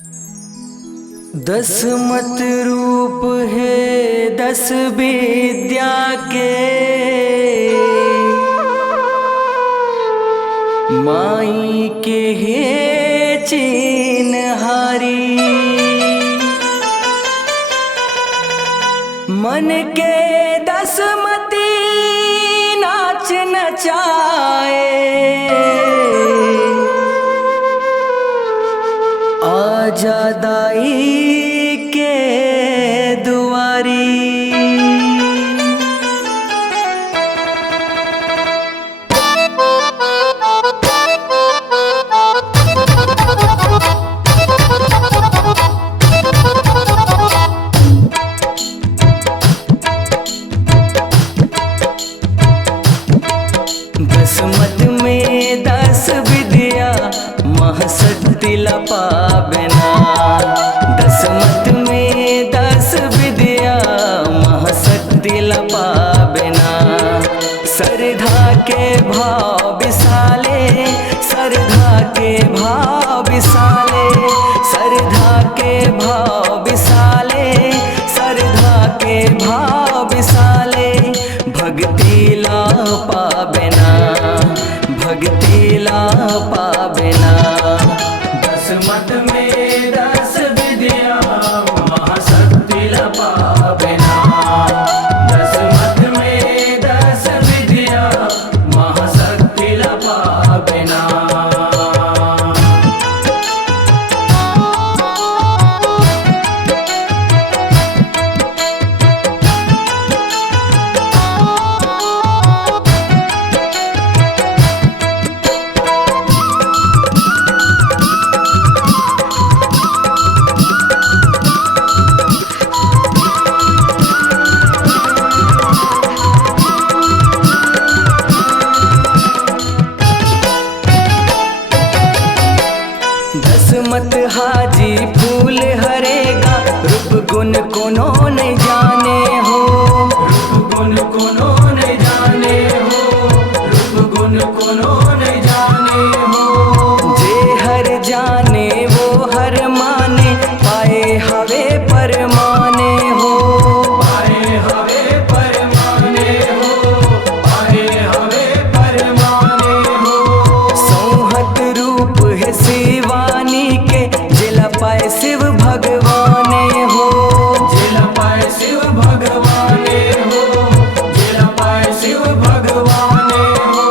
दस मत रूप है 10 विद्या के, माई के है चिन्हारी। मन के 10 मती नाच नचाए, आजा दाई के दुआरी। दसमत में 10 विद्या महाशक्ति लपाबेना। दसमत में 10 विद्या महाशक्ति लपाबेना। श्रद्धा के भाव विशाले, श्रद्धा के भाव विशाले, श्रद्धा के भाव विशाले, श्रद्धा के भाव विशाले। भक्ति ला पाबेना, भक्ति ला पाबेना। दसमत में 10 विद्या महाशक्ति लपाबेना। दसमत में 10 विद्या महाशक्ति लपाबेना। दसमत हाजी फूल हरेगा, रूप गुण कोनो नहीं जाने हो। रूप गुण कोनो नहीं जाने हो, रूप गुण कोनो नहीं जाने हो। जे हर जाने वो हर माने, पाए हवे परमाने हो। पाए हवे परमाने हो, पाए हवे परमाने हो। सौहत रूप है शिवानी के, जिला पाए शिव भगवाने हो। जिला पाए शिव भगवाने हो, जिला पाए शिव भगवाने हो।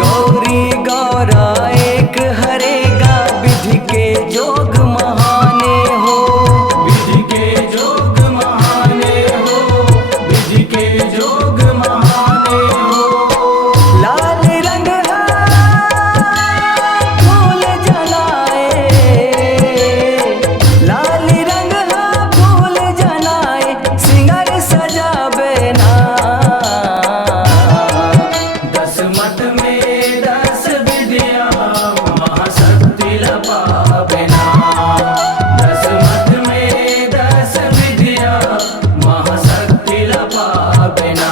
गौरी गौरा एक हरेगा, विधि के जोग महाने हो। विधि के जोग महाने हो, विधि के जोग महाने हो। लाल रंग फूल जलाए, लाल रंग फूल जलाए, सिंगार सजावे ना। दसमत में 10 विद्या महाशक्ति लपाबेना। दसमत में 10 विद्या महाशक्ति लपाबेना।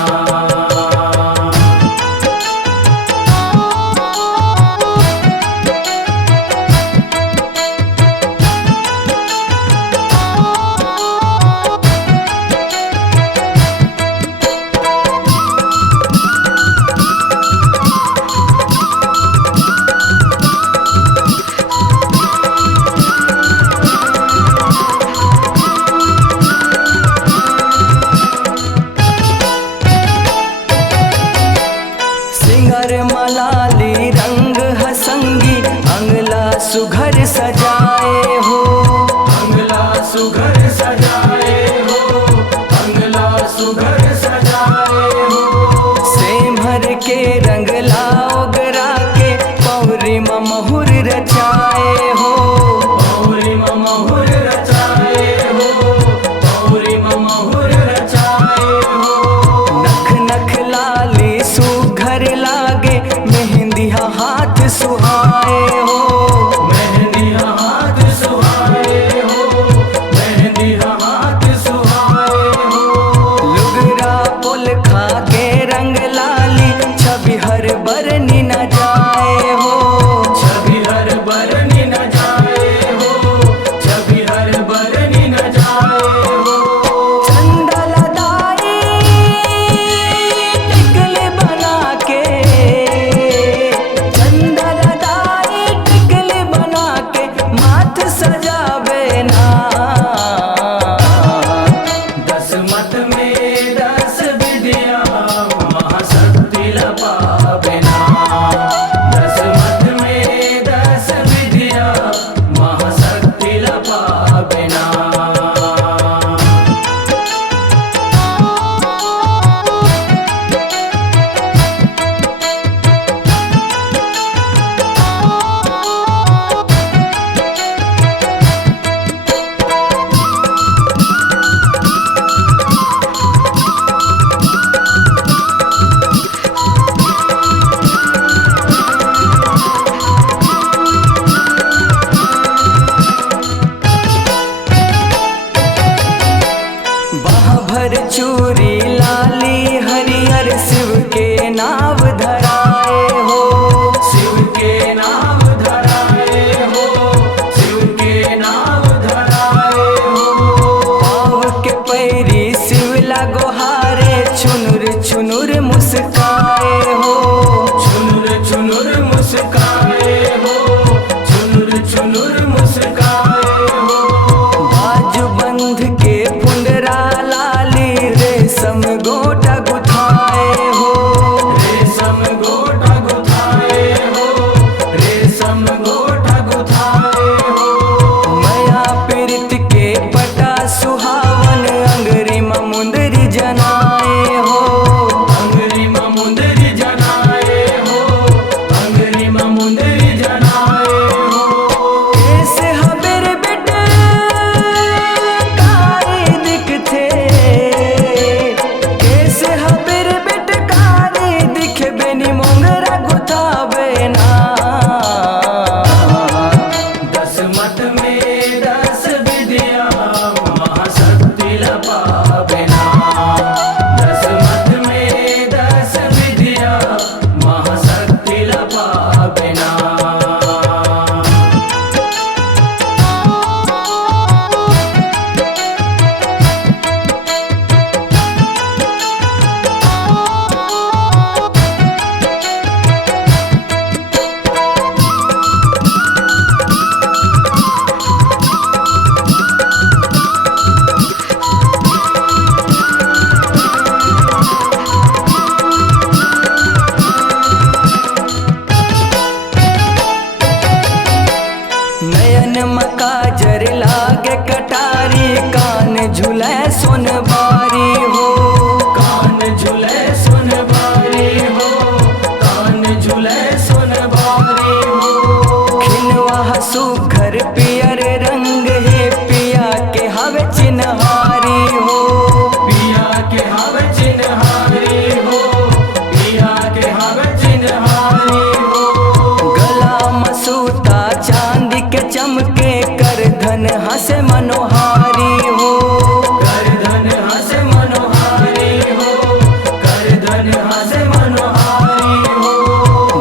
भर चूरी लाली हरियर शिव के नाव धराए हो। शिव के नाम धराए हो, शिव के नाम धराए हो। पाँव के पैरी शिवला गोहारे छुनुर छुनुर मुस्काए हो। छुनुर छुनुर मुस्काए हो, छुनुर छुनुर मुस्काए हो। बाजू बंध के पुंडरा लाली रेशम गोटा गुथाए हो। रेशम गोटा गुथाए हो, रेशम गोटा गुथाए हो। मया पीरित के पटा सुहावन अंगरी मुंदरी जनाए हो। अंगरी मुंदरी जनाए हो, अंगरी मुंदरी जनाए हो। कैसे हबेर बेटे कारी दिखथे, कैसे हबेर बेटे कारी दिखे बेनी मोंगरा गुथावे ना। दस मत में दस विद्या महाशक्ति लपावे ना। दस मत में दस विद्या महाशक्ति लपावे ना। नयन मकाजर लागे कटारी कान झुले सोनबारी हो। कान झूले सुनबारी हो, कान झूले सुनबारी हो। खिलवा सुघर पियर रंग है पिया के हवे चिन्हारी हो। पिया के हवे चिन्हारी हो, पिया के हवे चिन्हारी हो। गला मसूता चांदी के चमके कर धन हंसे मनोहारी हो। करधन हंस मनोहारी हो, करधन हंस मनोहारी हो।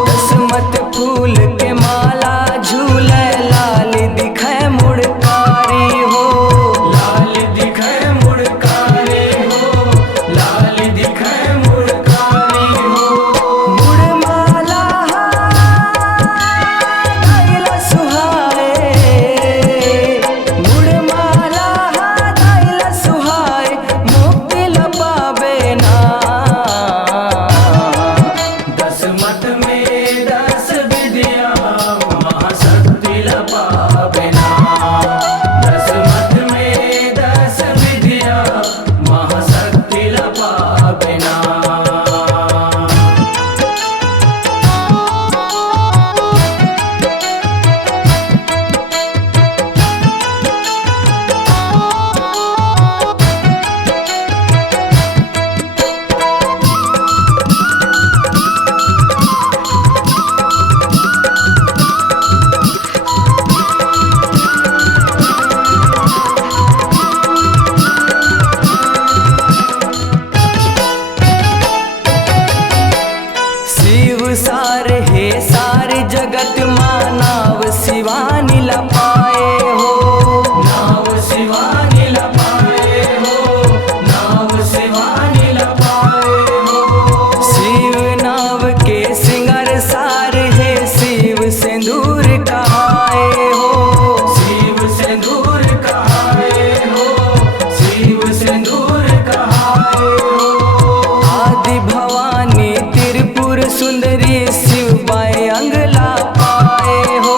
दसमत फूल के माला झूले लाल दिखे मुड़कारी हो। लाल दिखे मुड़कारी हो, लाल दिखे मुड़कारी हो। मुड़माला दैला सुहाए, मुड़माला दैला सुहाए मुक्ति लपावे ना। दस मत में दस विद्या महाशक्ति लपावे ना। दस मत में दस विद्या महाशक्ति लपावे ना। शिव सार हे सार जगत मानव शिवानी लपाए हो। नाव शिवानी लपाए हो, नाव शिवानी लपाए हो। शिव नाव के सिंगर सार हे शिव सिंदूर कहाए हो। शिव सिंदूर कहाए हो, शिव सिंदूर कहाए हो। आदि भवानी त्रिपुर सुंदरी शिव बाई अंगला पाए हो।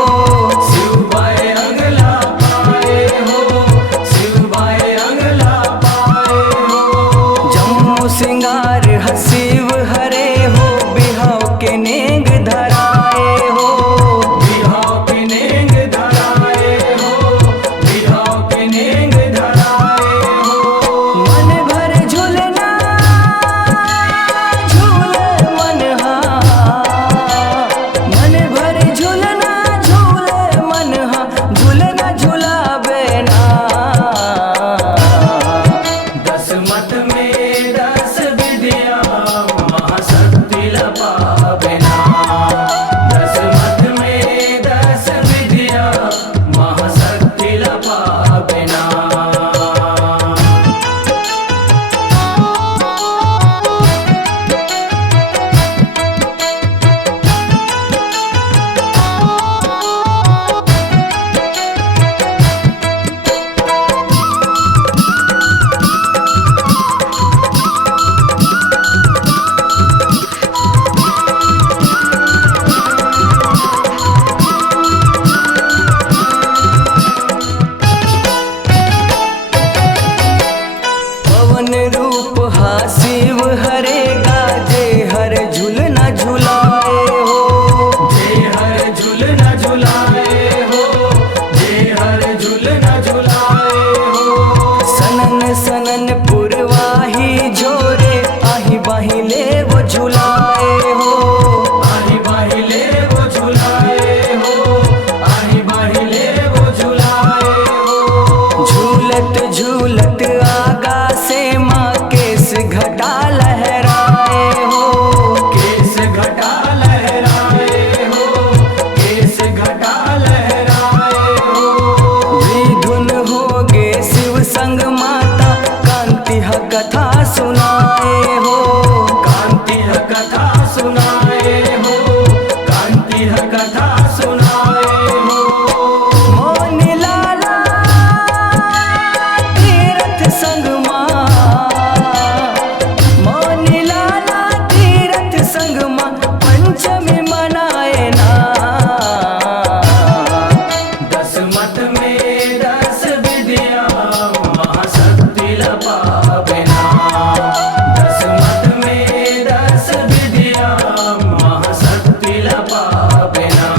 शिव बाए अंगला पाए हो, शिव बाए अंगला पाए हो। जम्मू सिंगार हसीव हरे हो बिहाव के नेंग धराए हो। बिहाव के नेंग धराए हो, बिहाव के नेंग धराए हो। मन भर झूलना झूले मनहा, मन भर झूलना झूले मनहा झूलना झूलावे ना। दस मत में रूप हा शिव हरे गाजे हर झूलना झुलाए हो। जे हर झूलना झुलाए हो, जे हर झूलना झुलाए हो। सनन सनन पुरवाही झोरे आही बाही ले वो झुलाए हो। आही बाही ले वो झुलाए हो, आही बाही ले वो झुलाए हो। झूलत झूलत आगा से माँ केस घटा लहराए हो। केस घटा लहराए हो, केस घटा लहराए हो। विधुन हो गे शिव संग माता कांति ह कथा सुनाए हो। कांति ह कथा सुनाए हो, कांति ह कथा सुनाए हो। मोन लाला तीरथ संग माँ, मोन लाला तीरथ संग माँ पंचमी मनाए ना। दस मत में 10 विद्या महाशक्ति लपावेना। 10 मत में 10 विद्या महाशक्ति लपावेना।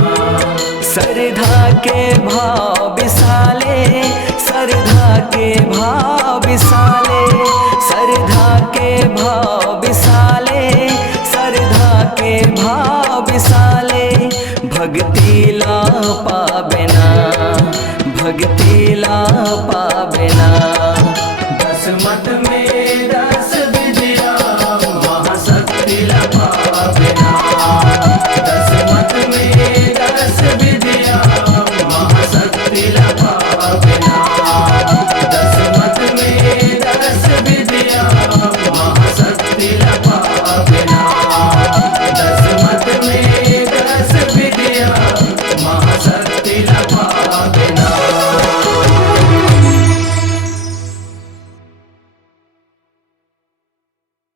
श्रद्धा के भाव विशाले, श्रद्धा के भाव विशाले, श्रद्धा के भाव विशाले, श्रद्धा के भाव विशाले। भक्ति ला पावेना, भक्ति